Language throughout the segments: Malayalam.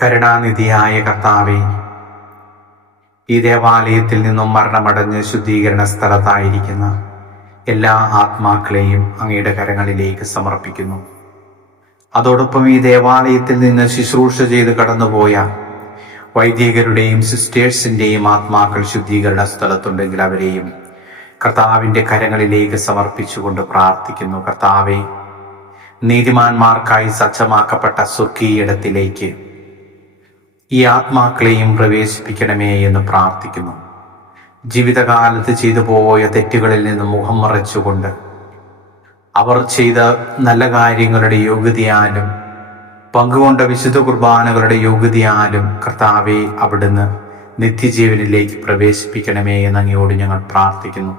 കരുണാനിധിയായ കർത്താവേ, ഈ ദേവാലയത്തിൽ നിന്നും മരണമടഞ്ഞ് ശുദ്ധീകരണ സ്ഥലത്തായിരിക്കുന്ന എല്ലാ ആത്മാക്കളെയും അങ്ങയുടെ കരങ്ങളിലേക്ക് സമർപ്പിക്കുന്നു. അതോടൊപ്പം ഈ ദേവാലയത്തിൽ നിന്ന് ശുശ്രൂഷ ചെയ്ത് കടന്നുപോയ വൈദികരുടെയും സിസ്റ്റേഴ്സിൻ്റെയും ആത്മാക്കൾ ശുദ്ധീകരണ സ്ഥലത്തുണ്ടെങ്കിൽ അവരെയും കർത്താവിൻ്റെ കരങ്ങളിലേക്ക് സമർപ്പിച്ചുകൊണ്ട് പ്രാർത്ഥിക്കുന്നു. കർത്താവെ, നീതിമാന്മാർക്കായി സജ്ജമാക്കപ്പെട്ട സ്വർഗീയിടത്തിലേക്ക് ഈ ആത്മാക്കളെയും പ്രവേശിപ്പിക്കണമേ എന്ന് പ്രാർത്ഥിക്കുന്നു. ജീവിതകാലത്ത് ചെയ്തു പോയ തെറ്റുകളിൽ നിന്ന് മുഖം മറച്ചുകൊണ്ട് അവർ ചെയ്ത നല്ല കാര്യങ്ങളുടെ യോഗ്യതയാലും പങ്കുകൊണ്ട വിശുദ്ധ കുർബാനകളുടെ യോഗ്യതയാലും കർത്താവെ, അവിടുന്ന് നിത്യജീവനിലേക്ക് പ്രവേശിപ്പിക്കണമേ എന്ന് അങ്ങയോട് ഞങ്ങൾ പ്രാർത്ഥിക്കുന്നു.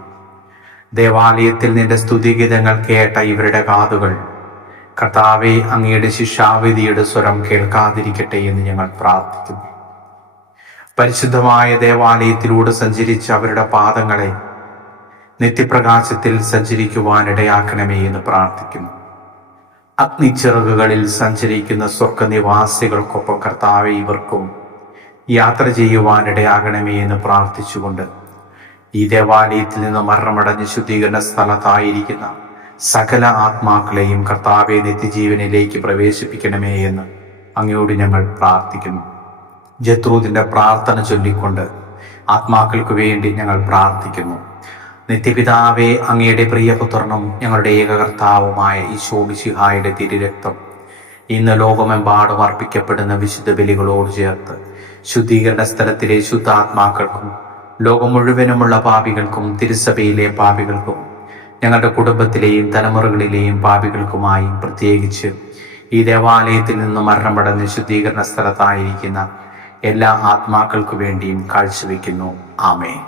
ദേവാലയത്തിൽ നിന്റെ സ്തുതിഗീതങ്ങൾ കേട്ട ഇവരുടെ കാതുകൾ കർത്താവെ, അങ്ങയുടെ ശിക്ഷാവിധിയുടെ സ്വരം കേൾക്കാതിരിക്കട്ടെ എന്ന് ഞങ്ങൾ പ്രാർത്ഥിക്കുന്നു. പരിശുദ്ധമായ ദേവാലയത്തിലൂടെ സഞ്ചരിച്ച അവരുടെ പാദങ്ങളെ നിത്യപ്രകാശത്തിൽ സഞ്ചരിക്കുവാനിടയാക്കണമേ എന്ന് പ്രാർത്ഥിക്കുന്നു. അഗ്നിച്ചിറകുകളിൽ സഞ്ചരിക്കുന്ന സ്വർഗനിവാസികൾക്കൊപ്പം കർത്താവെ, ഇവർക്കും യാത്ര ചെയ്യുവാനിടയാകണമേ എന്ന് പ്രാർത്ഥിച്ചുകൊണ്ട് ഈ ദേവാലയത്തിൽ നിന്ന് മരണമടഞ്ഞ് ശുദ്ധീകരണ സ്ഥലത്തായിരിക്കുന്ന സകല ആത്മാക്കളെയും കർത്താവെ, നിത്യജീവനിലേക്ക് പ്രവേശിപ്പിക്കണമേ എന്ന് അങ്ങയോട് ഞങ്ങൾ പ്രാർത്ഥിക്കുന്നു. ജത്രൂദിന്റെ പ്രാർത്ഥന ചൊല്ലിക്കൊണ്ട് ആത്മാക്കൾക്ക് വേണ്ടി ഞങ്ങൾ പ്രാർത്ഥിക്കുന്നു. നിത്യപിതാവേ, അങ്ങയുടെ പ്രിയപുത്രനും ഞങ്ങളുടെ ഏകകർത്താവുമായ ഈശോ മിശിഹായുടെ തിരുരക്തം ഇന്ന് ലോകമെമ്പാടും അർപ്പിക്കപ്പെടുന്ന വിശുദ്ധ ബലികളോട് ചേർത്ത് ശുദ്ധീകരണ സ്ഥലത്തിലെ ശുദ്ധാത്മാക്കൾക്കും ലോകം മുഴുവനുമുള്ള പാപികൾക്കും തിരുസഭയിലെ പാപികൾക്കും ഞങ്ങളുടെ കുടുംബത്തിലെയും തലമുറകളിലെയും പാപികൾക്കുമായും പ്രത്യേകിച്ച് ഈ ദേവാലയത്തിൽ നിന്ന് മരണമടഞ്ഞ് ശുദ്ധീകരണ സ്ഥലത്തായിരിക്കുന്ന എല്ലാ ആത്മാക്കൾക്കു വേണ്ടിയും കാഴ്ചവെക്കുന്നു. ആമേൻ.